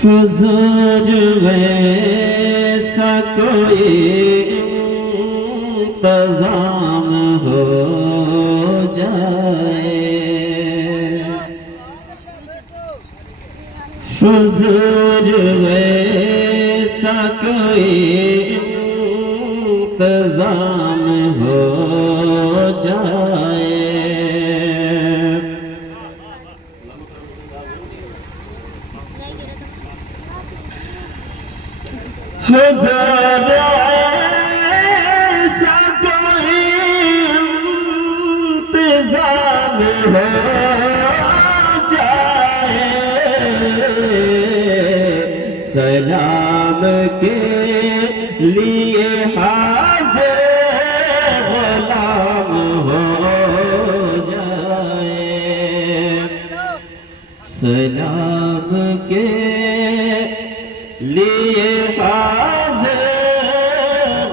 حضور ویسا کوئی انتظام ہو جائے، حضور ویسا کوئی انتظام ہو جائے، حضور ایسا کوئی انتظام ہو جائے، سلام کے لیے حاضر غلام ہو جائے، سلام کے لیے حاضر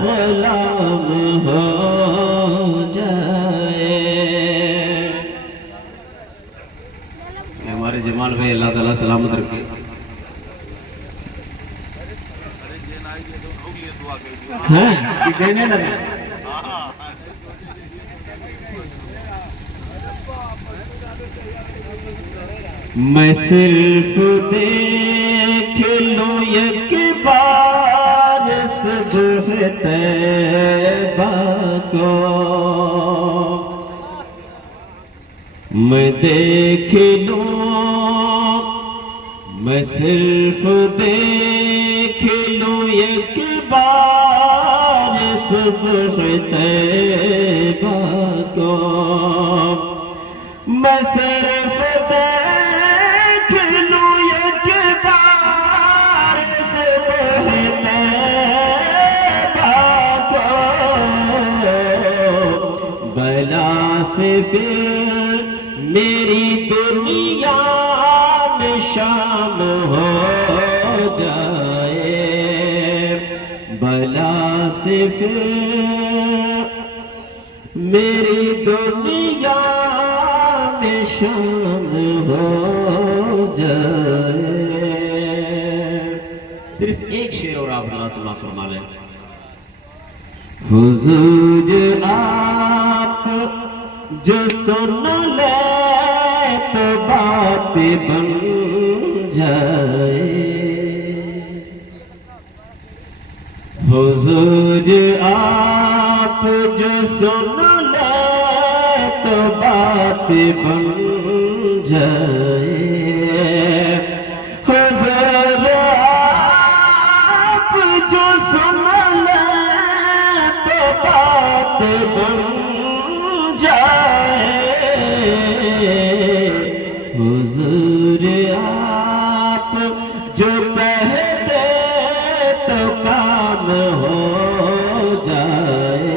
غلام ہو جائے۔ ہمارے جمال بھائی اللہ تعالیٰ سلامت رکھے۔ ہاں دینے لگے، میں صرف دیکھ لوں ایک بار صبح طیبہ کو، میں دیکھ لوں، میں صرف دیکھ لوں ایک بار صبح طیبہ کو، میں صرف دیکھ لوں ایک بار صبح طیبہ کو، بلا سے پھر میری دنیا میں شام ہو جائے، بلا سے پھر میری دنیا میں شام ہو جائے۔ صرف ایک شعر اور آپ اللہ سماعت فرما لیں۔ حضور آپ جو سن لے تو بات بن جائے، حضور آپ جو سن لے تو بات بن جائے، حضور آپ جو سن لے تو بات بن جائے، حضور آپ جو کہہ دے تو کام ہو جائے،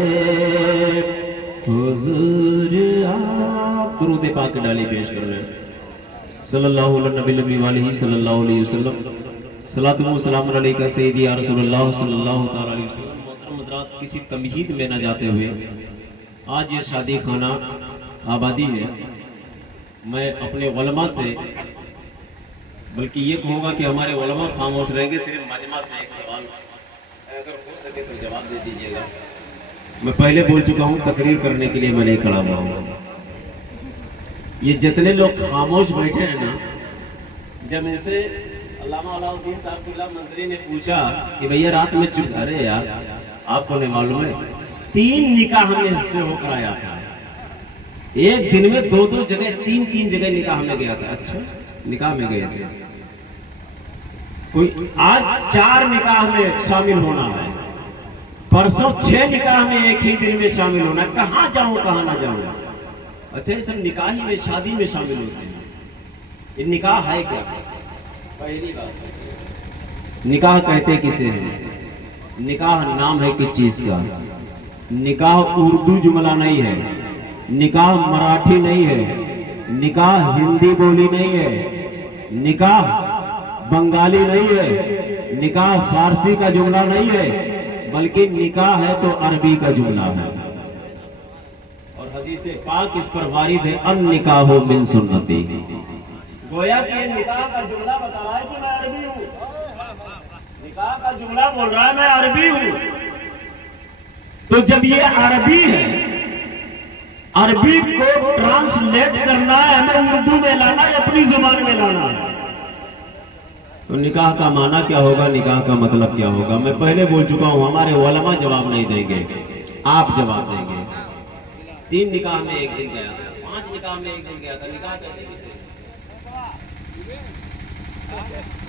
حضور آپ درود پاک ڈالی پیش کر لیں۔ صلی اللہ علیہ نبی علیہ صلی اللہ علیہ وسلم، صلاۃ و سلام علیکہ سیدی یا رسول اللہ صلی اللہ تعالی علیہ وسلم۔ محترم حضرات، کسی تمہید میں نہ جاتے ہوئے، آج یہ شادی خانہ آبادی ہے، میں اپنے علماء سے، بلکہ یہ کہوں گا کہ ہمارے علماء خاموش رہیں گے، صرف مجمع سے ایک سوال اگر ہو سکے تو جواب دے دیجیے گا۔ میں پہلے بول چکا ہوں، تقریر کرنے کے لیے میں نہیں کھڑا ہوا ہوں۔ یہ جتنے لوگ خاموش بیٹھے ہیں نا، جب ان سے علامہ علاء الدین صاحب اللہ منظری نے پوچھا کہ بھیا رات میں چپ، ارے یار آپ کو نہیں معلوم ہے 3 نکاح ہم نے اس سے ہو کر آیا تھا، ایک دن میں 2 جگہ 3 جگہ نکاح میں گیا تھا۔ اچھا نکاح میں گئے تھے، کوئی آج 4 نکاح میں شامل ہونا ہے، پرسوں 6 نکاح میں ایک ہی دن میں شامل ہونا ہے، کہاں جاؤں کہاں نہ جاؤں۔ اچھا یہ سب نکاحی میں شادی میں شامل ہوتے ہیں، یہ نکاح ہے کیا؟ پہلی بات، نکاح کہتے کسے ہیں؟ نکاح نام ہے کس چیز کا؟ نکاح اردو جملہ نہیں ہے، نکاح مراٹھی نہیں ہے، نکاح ہندی بولی نہیں ہے، نکاح بنگالی نہیں ہے، نکاح فارسی کا جملہ نہیں ہے، بلکہ نکاح ہے تو عربی کا جملہ ہے، اور حدیث پاک اس پر وارد ہے، النکاح من سنتی۔ گویا کہ نکاح کا جملہ بتا رہا ہے کہ میں عربی ہوں، نکاح کا جملہ بول رہا ہے میں عربی ہوں، تو جب یہ عربی ہے، عربی کو ٹرانسلیٹ کرنا ہے ہمیں اردو میں لانا ہے، اپنی زبان میں لانا ہے، تو نکاح کا معنی کیا ہوگا، نکاح کا مطلب کیا ہوگا؟ میں پہلے بول چکا ہوں، ہمارے علماء جواب نہیں دیں گے، آپ جواب دیں گے۔ 3 نکاح میں ایک دن گیا تھا، 5 نکاح میں ایک دن گیا تھا، نکاح کہتے کسے؟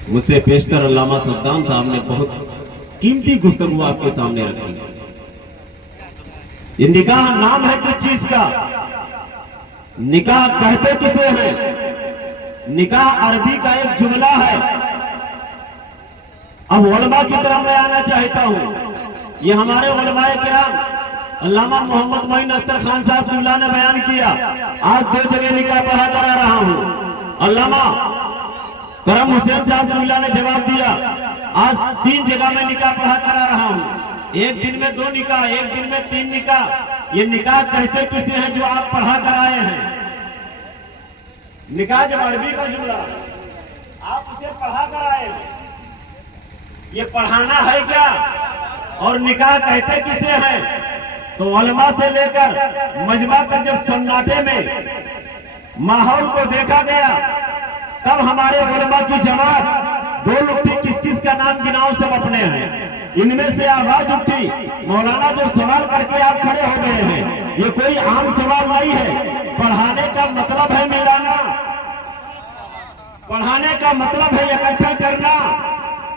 مجھ سے پیشتر علامہ صدام صاحب نے بہت قیمتی گفتگو آپ کے سامنے رکھی۔ یہ نکاح نام ہے کس چیز کا؟ نکاح کہتے کسے ہیں؟ نکاح عربی کا ایک جملہ ہے۔ اب علماء کی طرف میں آنا چاہتا ہوں، یہ ہمارے علماء کرام علامہ محمد معین اختر خان صاحب اللہ نے بیان کیا، آج 2 جگہ نکاح پڑھا کرا رہا ہوں۔ علامہ کرم حسین صاحب اللہ نے جواب دیا، آج 3 جگہ میں نکاح پڑھا کرا رہا ہوں، ایک دن میں 2 نکاح، ایک دن میں 3 نکاح۔ یہ نکاح کہتے کسے ہیں جو آپ پڑھا کر آئے ہیں؟ نکاح جب عربی کا جملہ آپ اسے پڑھا کر آئے ہیں، یہ پڑھانا ہے کیا؟ اور نکاح کہتے کسے ہیں؟ تو علماء سے لے کر مجمع تک جب سناٹے میں ماحول کو دیکھا گیا، تب ہمارے علماء کی جماعت 2 لوگ تھی، کس کس کا نام گناؤں سب اپنے ہیں، ان میں سے آواز اٹھی، مولانا جو سوال کر کے آپ کھڑے ہو گئے ہیں یہ کوئی عام سوال نہیں ہے، پڑھانے کا مطلب ہے ملانا، پڑھانے کا مطلب ہے اکٹھا کرنا،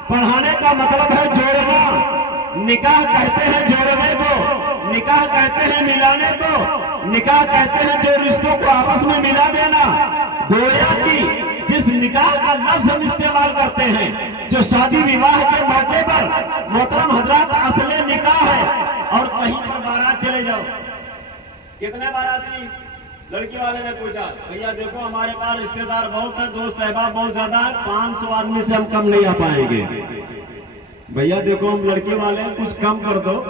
پڑھانے کا مطلب ہے جوڑنا۔ نکاح کہتے ہیں جوڑنے کو، نکاح کہتے ہیں ملانے کو، نکاح کہتے ہیں جو رشتوں کو آپس میں ملا دینا۔ گویا کی جس نکاح کا لفظ ہم استعمال کرتے ہیں، جو شادی وواہ کے موقع پر محترم حضرات اصل نکاح ہے، اور کہیں پر بارات چلے جاؤ، کتنے باراتی؟ لڑکی والے نے پوچھا، بھیا دیکھو ہمارے پاس رشتے دار بہت ہیں، دوست احباب بہت زیادہ ہیں، 500 آدمی سے ہم کم نہیں آ پائیں گے۔ بھیا دیکھو ہم لڑکی والے ہیں، کچھ کم کر دو،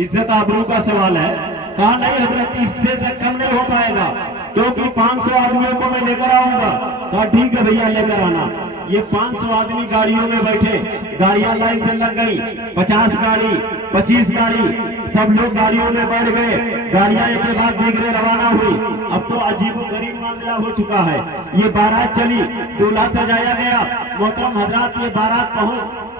عزت آبرو کا سوال ہے۔ کہا نہیں حضرت، اس سے کم نہیں ہو پائے گا، کیونکہ 500 آدمیوں کو میں لے کر آؤں گا۔ کہا ٹھیک ہے بھیا لے کر آنا۔ یہ 500 آدمی گاڑیوں میں بیٹھے، گاڑیاں لائن سے لگ گئی، 50 گاڑی 25 گاڑی، سب لوگ گاڑیوں میں بیٹھ گئے، گاڑیاں ایک کے بعد دیگرے روانہ ہوئی۔ اب تو عجیب و غریب معاملہ ہو چکا ہے، یہ بارات چلی، دولہا سجایا گیا۔ محترم حضرات یہ بارات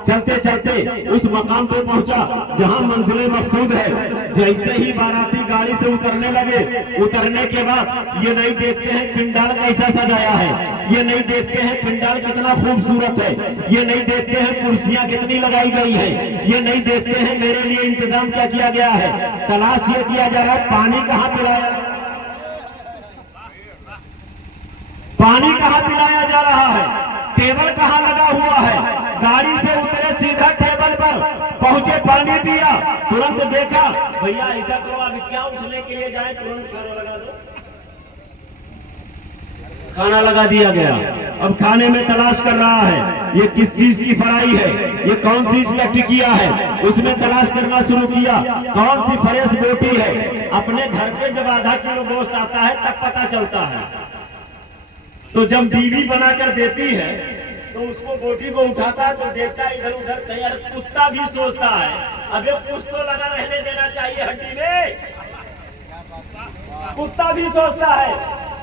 چلتے چلتے اس مقام پہ پہنچا جہاں منزل مقصود ہے۔ جیسے ہی باراتی گاڑی سے اترنے لگے، اترنے کے بعد یہ نہیں دیکھتے ہیں پنڈال کیسا سجایا ہے، یہ نہیں دیکھتے ہیں پنڈال کتنا خوبصورت ہے، یہ نہیں دیکھتے ہیں کرسیاں کتنی لگائی گئی ہیں، یہ نہیں دیکھتے ہیں میرے لیے انتظام کیا کیا گیا ہے۔ تلاش یہ کیا جا رہا ہے پانی کہاں پلایا، پانی کہاں پلایا جا رہا ہے، ٹیبل کہاں لگا ہوا ہے۔ گاڑی سے اترے سیدھا ٹیبل پر پہنچے، پانی پیا، ترنت دیکھا، بھیا ایسا کرو ابھی کیا اٹھنے کے لیے جائے، ترنت کھانا لگا دو، کھانا لگا دیا گیا۔ اب کھانے میں تلاش کر رہا ہے یہ کس چیز کی فرائی ہے، یہ کون سی اس کا ٹکیا ہے، اس میں تلاش کرنا شروع کیا کون سی فریش بوٹی ہے۔ اپنے گھر پہ جب آدھا کلو گوشت آتا ہے تب پتہ چلتا ہے، تو جب بیوی بنا کر دیتی ہے تو اس کو بوٹی کو اٹھاتا ہے تو دیکھتا ہے ادھر ادھر کہیں، کتا بھی سوچتا ہے ابھی کچھ تو لگا رہنے دینا چاہیے ہڈی میں، کتا بھی سوچتا ہے۔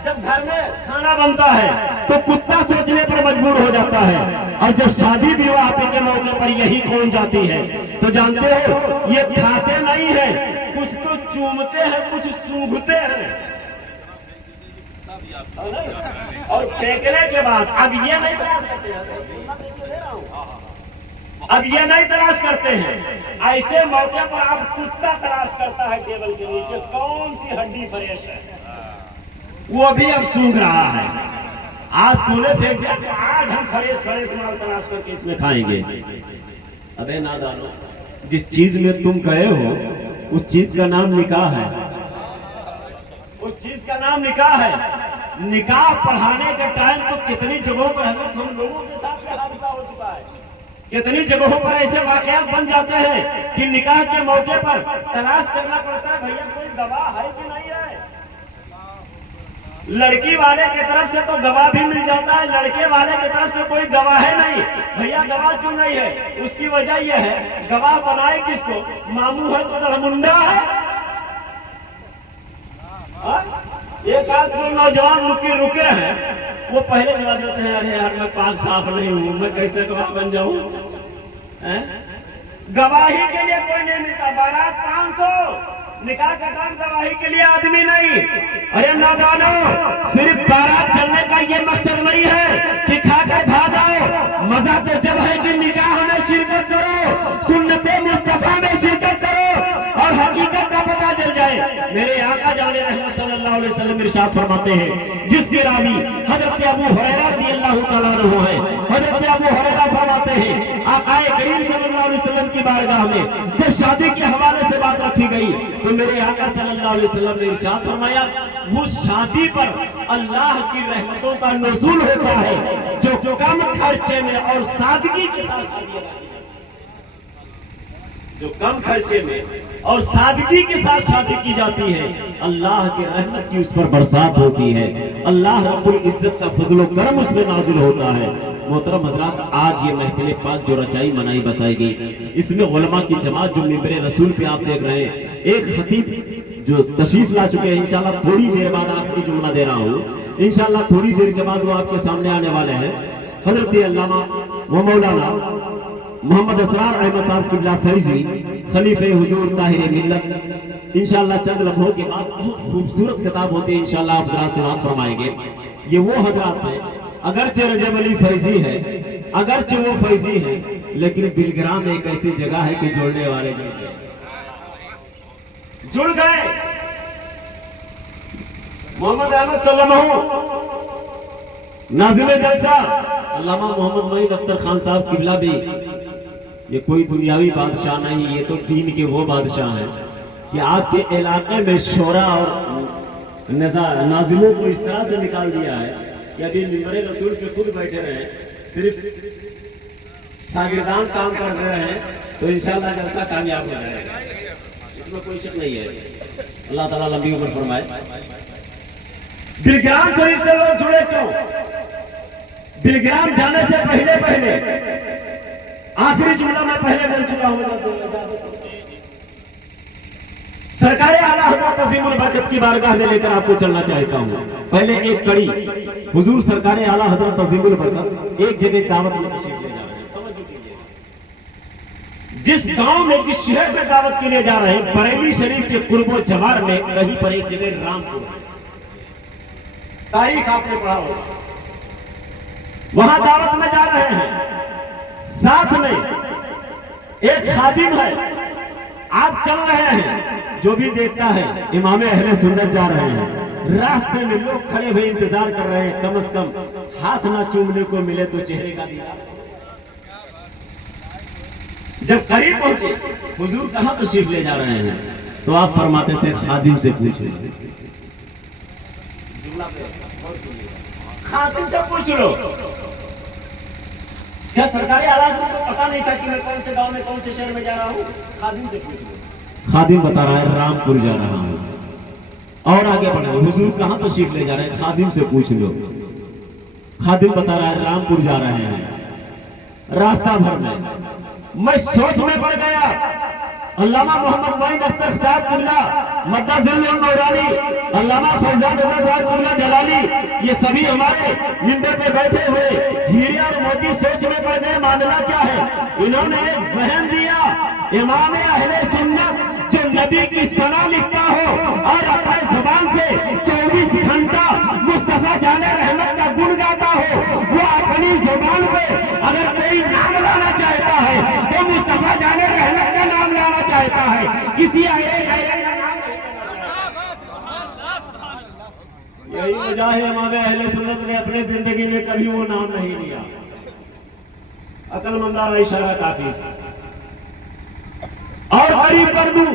جب گھر میں کھانا بنتا ہے تو کتا سوچنے پر مجبور ہو جاتا ہے، اور جب شادی بیواہ کے موقع پر یہی کھون جاتی ہے تو جانتے ہو یہ کھاتے نہیں ہیں، کچھ تو چومتے ہیں، کچھ سونگھتے ہیں، اور پھینکنے کے بعد اب یہ نہیں تلاش کرتے ہیں، اب یہ نہیں تلاش کرتے ہیں، ایسے موقع پر اب کتا تلاش کرتا ہے ٹیبل کے نیچے کون سی ہڈی فریش ہے، وہ بھی اب سونگھ رہا ہے۔ آج تو نے پھینک دیا تو آج ہم فریش مال تلاش کر کے اس میں کھائیں گے۔ ابے نادانو، جس چیز میں تم گئے ہو اس چیز کا نام نکاح ہے، اس چیز کا نام نکاح ہے۔ نکاح پڑھانے کے ٹائم تو کتنی جگہوں پر حضرت ہم لوگوں کے ساتھ یہ حادثہ ہو چکا ہے، کتنی جگہوں پر ایسے واقعات بن جاتے ہیں کہ نکاح کے موقع پر تلاش کرنا پڑتا ہے بھیا کوئی گواہ ہے کہ نہیں ہے، लड़की वाले की तरफ से तो गवाह भी मिल जाता है, लड़के वाले की तरफ से कोई गवाह है नहीं। भैया गवाह क्यों नहीं है? उसकी वजह यह है, गवाह बनाए किसको? मामू है तो दरमुंडा है। एक आध जो नौजवान रुके हैं, वो पहले जवाब देते हैं, अरे यार मैं पाक साफ नहीं हूं, मैं कैसे गवाह बन जाऊं? गवाही के लिए कोई नहीं मिलता। बारात 500, निकाह का काम गवाही के लिए आदमी नहीं। अरे नादानो, सिर्फ बारात चलने का ये मकसद नहीं है कि खाकर भाग आओ। मजा तो जब है कि निकाह में शिरकत करो, सुन्नते मुस्तफा में शिरकत करो और हकीकत का पता चल जाए। मेरे आका जाने रहमत सल्लल्लाहु अलैहि वसल्लम इरशाद फरमाते हैं, जिसके रावी हजरत अबू हुरैरा रज़ियल्लाहु तआला अन्हु है। हजरत अबू हुरैरा फरमाते हैं, आकाए करीम सल्लल्लाहु अलैहि वसल्लम की बारगाह में जब शादी के हवाले से बात रखी गई तो मेरे आका सल्लल्लाहु अलैहि वसल्लम ने इरशाद फरमाया, वो शादी पर अल्लाह की रहमतों का नुज़ूल होता है जो कम खर्चे में और सादगी के साथ शादी है, जो कम खर्चे में और सादगी के साथ शादी की जाती है, अल्लाह की रहमत की उस पर बरसात होती है, अल्लाह रब्बुल इज्जत का फजल व करम उस पर नाजिल होता है। मोहतरम हज़रात, आज ये महफिल पाक जो रचाई मनाई बसाई गई, इसमें उलमा की जमात जो मिंबर रसूल पे आप देख रहे हैं, एक खतीब जो तशरीफ ला चुके हैं, इंशाल्लाह थोड़ी देर बाद आपकी जुम्मा दे रहा हूँ, इंशाल्लाह थोड़ी देर के बाद वो आपके सामने आने वाले हैं। हजरत अल्लामा व मौलाना मोहम्मद असरार अहमद साहब किबला फैजी खलीफे हुजूर ताहिर मिल्लत, इंशाल्लाह चंद लम्हों के बाद बहुत खूबसूरत खिताब होते हैं, इंशाल्लाह आप हज़रात से बात फरमाएंगे। ये वो हजरात हैं, अगरचे रजब अली फैजी है, अगरचे वो फैजी है, लेकिन बिलग्राम एक ऐसी जगह है कि जोड़ने वाले जुड़ गए। मोहम्मद अहमद सल्लल्लाहु नाज़िम जलसा अल्लामा मोहम्मद मईन अख्तर खान साहब किबला भी, ये कोई दुनियावी बादशाह नहीं, ये तो दीन के वो बादशाह हैं कि आपके इलाके में शोरा और नाजिलों को इस तरह से निकाल दिया है कि अभी मिंबर रसूल पे खुद बैठे रहे, सिर्फ शागिर्दान काम कर रहे हैं, तो इंशाअल्लाह जलसा कामयाब हो जाएगा, इसमें कोई शक नहीं है। अल्लाह ताला लंबी उम्र फरमाए। बिलग्राम शरीफ से लोग जुड़े क्यों? बिलग्राम जाने से पहले आखिरी जुमला मैं पहले बोल चुका हूं, सरकार आला हज़रत अज़ीमुल बरकत की बारगाह में लेकर आपको चलना चाहता हूं। पहले एक कड़ी, हुजूर सरकार आला हज़रत अज़ीमुल बरकत एक जगह दावत में तशरीफ ले जा रहे हैं, समझ लीजिए। जिस गांव में, जिस शहर में दावत के लिए जा रहे हैं, बरेली शरीफ के कुर्बो जवार में कहीं पर एक जगह रामपुर, तारीख आपने पढ़ा होगा, वहां दावत में जा रहे हैं, साथ में एक खादिम है, आप चल रहे हैं, जो भी देखता है इमाम अहले सुन्नत जा रहे हैं, रास्ते में लोग खड़े हुए इंतजार कर रहे हैं, कम से कम हाथ ना चूमने को मिले तो चेहरे का दीदार। जब करीब पहुंचे, हुजूर कहां तशरीफ ले जा रहे हैं, तो आप फरमाते थे, खादिम से पूछ लो, खादिम से पूछ लो। क्या सरकारी हालात को पता नहीं था कि मैं कौन से गांव में, कौन से शहर में जा रहा हूं? खादिम से पूछ लो। खादिम बता रहा है रामपुर जा रहा हूं, और आगे बढ़े, हुजूर कहां तशरीफ ले जा रहे हैं? खादिम से पूछ लो। खादिम बता रहा है रामपुर जा रहे हैं। रास्ता भर में मैं सोच में पड़ गया, अल्लामा मोहम्मद मईन अख्तर साहब किबला मद्दाजिल नूरानी, अल्लामा फैजान रज़ा साहब किबला जलाली, ये सभी हमारे मिंबर पे बैठे हुए हीरे और मोती सोच में पड़ गए, मामला क्या है? इन्होंने एक जहन दिया, इमाम अहले सुन्नत जो नबी की सना लिखता हो और अपने जुबान से 24 घंटा मुस्तफा जाने रहमत का गुण गाता हो, वो अपनी जुबान पे अगर कोई नाम लाना चाहता है तो मुस्तफा जाने रहमत का नाम लाना चाहता है, किसी अहले का नाम नहीं। यही वजह है इमाम अहले सुन्नत ने अपने जिंदगी में कभी वो नाम नहीं लिया। अकलमंदारा इशारा काफी। और करीब कर दूं,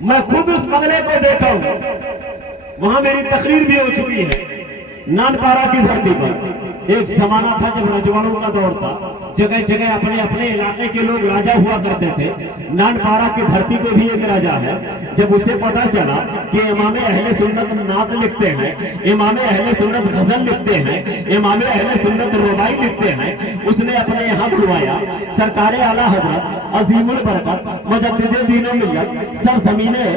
मैं खुद उस बंगले को देखा हूं, वहां मेरी तकरीर भी हो चुकी है। नानपारा की धरती पर एक जमाना था जब रजवाड़ों का दौर था, जगह जगह अपने अपने इलाके के लोग राजा हुआ करते थे। नानपारा की धरती पे भी एक राजा है। जब उसे पता चला कि इमाम अहले सुन्नत नात लिखते हैं, इमाम अहले सुन्नत गजल लिखते हैं, इमाम अहले सुन्नत रुबाई लिखते हैं, उसने अपने यहाँ बुलवाया। सरकार आला हजरत अजीमुल बरकत मुजद्दिद दीन व मिल्लत सरजमीने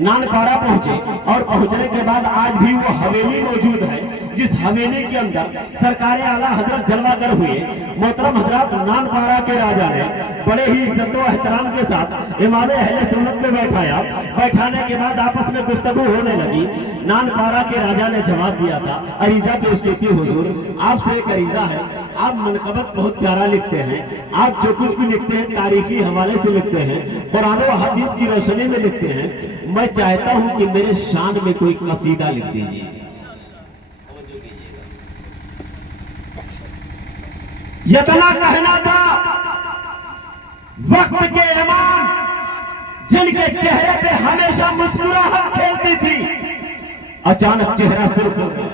नानपारा पहुंचे, और पहुंचने के बाद आज भी वो हवेली मौजूद है, जिस हवेली के अंदर सरकार आला हजरत जलवागर हुए। मोहतरम हजरत नानपारा के राजा ने बड़े ही इज्जत व एहतराम के साथ इमाम अहले सुन्नत में बैठाया। बैठाने के बाद आपस में गुफ्तगू होने लगी। नानपारा के राजा ने जवाब दिया था, अरीजा पेश की थी, हुजूर आपसे एक अरीजा है। आप मनकबत बहुत प्यारा लिखते हैं, आप जो कुछ भी लिखते हैं तारीखी हवाले से लिखते हैं, कुरान व हदीस की रोशनी में लिखते हैं। मैं चाहता हूं कि मेरे शान में कोई कसीदा लिख दीजिए। इतना कहना था वक्त के इमाम, जिनके चेहरे पे हमेशा मुस्कुराहट खेलती थी, अचानक चेहरा सुर्ख हो गया,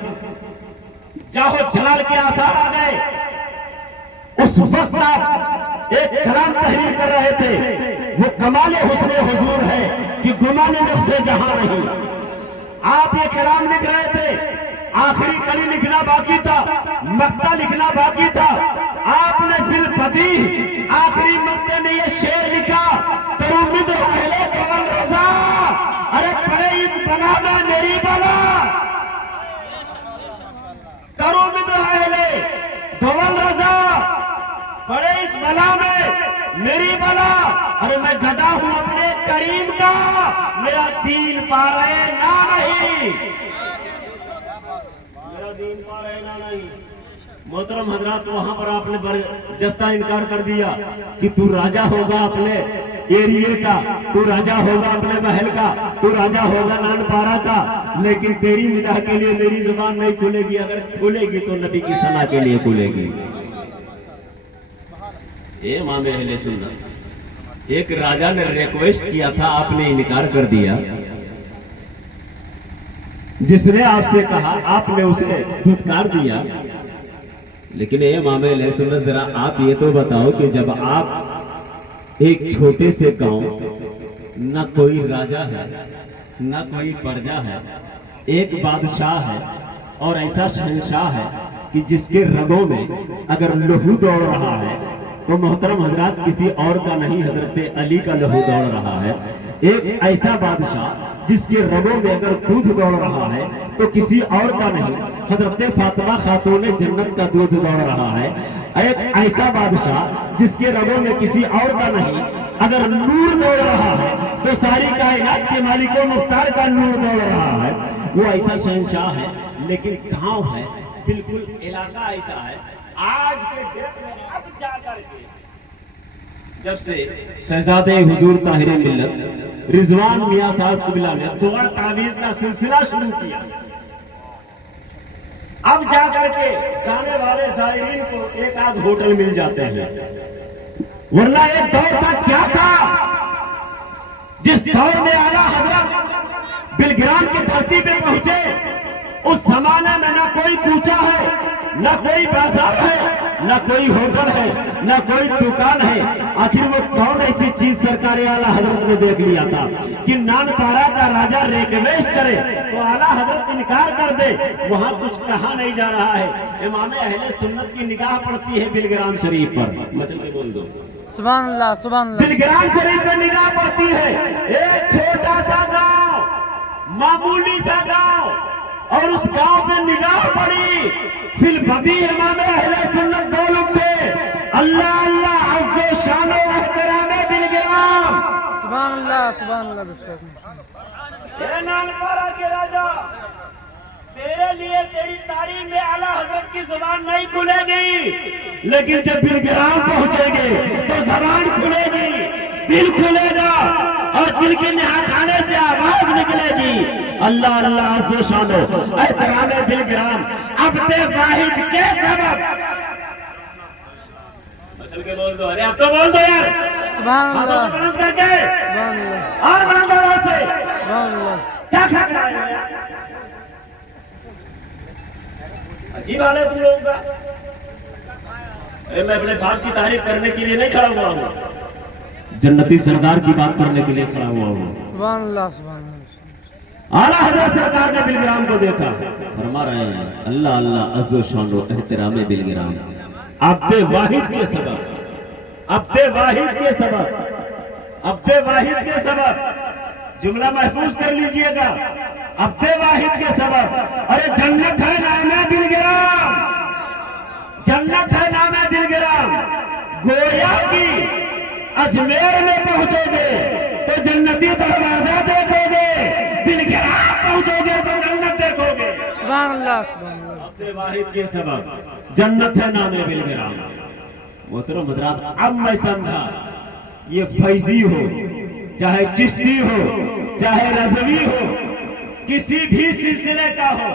जाहो जलाल के आसार आ गए। उस वक्त आप एक कलाम तहरीर कर रहे थे, वो कमाले हुस्ने हुजूर है कि गुमाने नफ्से जहां नहीं। आप ये कलाम लिख रहे थे, आखिरी कली लिखना बाकी था, मक्ता लिखना बाकी था। आपने फिर पति आखिरी मक्ते में ये शेर लिखा, तरुमिद अहले कवल रजा, अरे पड़े इस बला में मेरी बला, तरुमिद अहले कवल रजा, पड़े इस बला में मेरी बला। अरे मैं गदा हूं अपने करीम का, मेरा दीन पा रहे ना नहीं, मेरा दीन पा रहे ना नहीं। मोहतरम हजरात, वहां पर आपने जस्ता इनकार कर दिया कि तू राजा होगा अपने एरिए का, तू राजा होगा अपने महल का, तू राजा होगा नानपारा का, लेकिन तेरी मिदाह के लिए मेरी जुबान नहीं खुलेगी। अगर खुलेगी तो नबी की सना के लिए खुलेगी। ये इमाम अहले सुन्नत, एक राजा ने रिक्वेस्ट किया था, आपने इनकार कर दिया। जिसने आपसे कहा आपने उसे धुतकार दिया। लेकिन ये इमाम अहले सुन्नत, जरा आप ये तो बताओ कि जब आप एक छोटे से गांव, न कोई राजा है न कोई प्रजा है, एक बादशाह है और ऐसा शहंशाह है कि जिसके रगों में अगर लहू दौड़ रहा है तो मोहतरम हजरात किसी और का नहीं, हजरत अली का लहू दौड़ रहा है। एक ऐसा बादशाह जिसके रगों में अगर दूध दौड़ रहा है तो किसी और का नहीं, हजरत फातिमा खातून जन्नत का दूध दौड़ रहा है। एक ऐसा बादशाह जिसके रगों में किसी और का नहीं, अगर नूर दौड़ रहा है तो सारी कायनात के मालिक व मुख्तार का नूर दौड़ रहा है। वो ऐसा शहंशाह है, लेकिन गांव है, बिल्कुल इलाका ऐसा है। आज के डेट में अब जाकर के जब से शहजादे हुजूर ताहिर मिल्लत रिजवान मियां साहब कुबला ने दुआ तावीज का सिलसिला शुरू किया, अब जाकर के जाने वाले जायरीन को एक आध होटल मिल जाते हैं। वरना एक दौर था, क्या था, जिस दौर में आला हजरत बिलग्राम की धरती पे पहुंचे, उस जमाने में न कोई कूचा है, न कोई बाजार है, न कोई होटल है, न कोई दुकान है। आखिर वो कौन ऐसी चीज सरकार आला हजरत ने देख लिया था कि नानपारा का राजा रिक्वेस्ट करे तो आला हजरत इनकार कर दे। वहां कुछ कहा नहीं जा रहा है। इमाम अहले सुन्नत की निगाह पड़ती है बिलग्राम शरीफ पर, मचल के बोल दो सुभान अल्लाह, सुभान अल्लाह। बिलग्राम शरीफ पर निगाह पड़ती है। एक छोटा सा गांव, मामूली सा गांव, और उस गांव पे निगाह पड़ी, फिर बदी इमाम अहले सुन्नत बोल उठे, अल्लाह अल्लाह अज़्ज़ो शानो एहतरामे बिलग्राम। सुभान अल्लाह, सुभान अल्लाह। ए नानपारा के राजा, तेरे लिए तेरी तारीफ में आला हजरत की जुबान नहीं खुलेगी, लेकिन जब बिलग्राम पहुंचेंगे तो जुबान खुलेगी, दिल खुलेगा, और दिल के निहा खाने से आवाज निकलेगी, अल्लाह अल्लाह अज़्ज़ो शानो एहतरामे बिलग्राम अब्दे वाहिद के सबब। मसल के बोल दो, अरे अब तो बोल दो यार, सुभान अल्लाह, बुलंद करके, सुभान अल्लाह, और बुलंद आवाज से, सुभान अल्लाह। क्या खतरा है यार? अजीब हाल है तुम लोगों का। मैं अपने बाप की तारीफ करने के लिए नहीं खड़ा हुआ हूँ, जन्नती सरदार की बात करने के लिए खड़ा हुआ हूँ। सुभान अल्लाह, सुभान अल्लाह। आला हजरत सरकार ने बिलग्राम को देखा, फरमा रहे हैं अल्लाह अल्लाह अज़्ज़ो शानो एहतराम बिलगिराम। अब्दे वाहिद के सबब, अब्दे वाहिद के सबब, अब्दे वाहिद के सबब, जुमला महफूज कर लीजिएगा, अब्दे वाहिद के सबब। अरे जन्नत है नाम है बिलग्राम, जन्नत है नाम है बिलग्राम। गोया की अजमेर में पहुंचोगे तो जन्नती दरवाजा देखोगे, बिलग्राम पहुंचोगे तो जन्नत देखोगे। सुभान अल्लाह, सुभान अल्लाह। अब्दे वाहिद के सबब जन्नत है नाम है बिलग्राम। मोहतरम हज़रात, अब मैं समझा, ये फैजी हो, चाहे चिश्ती हो, चाहे रज़वी हो, किसी भी सिलसिले का हो,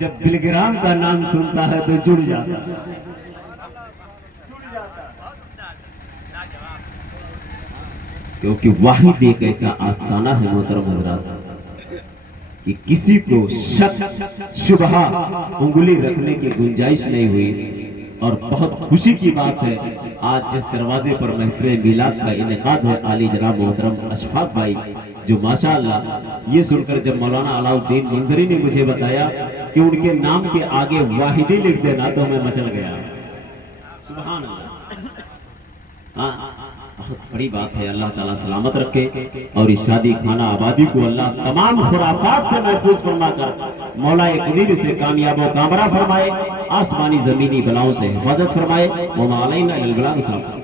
जब बिलगिराम का नाम सुनता है तो जुड़ जाता है। क्योंकि वाहिद एक ऐसा आस्थाना है मोहतरम हज़रात कि किसी को शक शुबहा उंगली रखने की गुंजाइश नहीं हुई। और बहुत खुशी की बात है, आज जिस दरवाजे पर महफिल मिलाद का इनेकाद है, आली जनाब मोहतरम अशफाक भाई, जो माशाअल्लाह, ये सुनकर जब मौलाना अलाउद्दीन मंजरी ने मुझे बताया कि उनके नाम के आगे वाहिदी लिख देना, तो मैं मचल गया। सुभान अल्लाह। हाँ, बहुत बड़ी बात है। अल्लाह ताला सलामत रखे और इस शादी खाना आबादी को अल्लाह तमाम खुराफात से महफूज फरमाकर मौला कदीर से कामयाब व कामरा फरमाए, आसमानी जमीनी बलाओं से हिफाजत फरमाए। व मा अलैना इल्लल बलाग।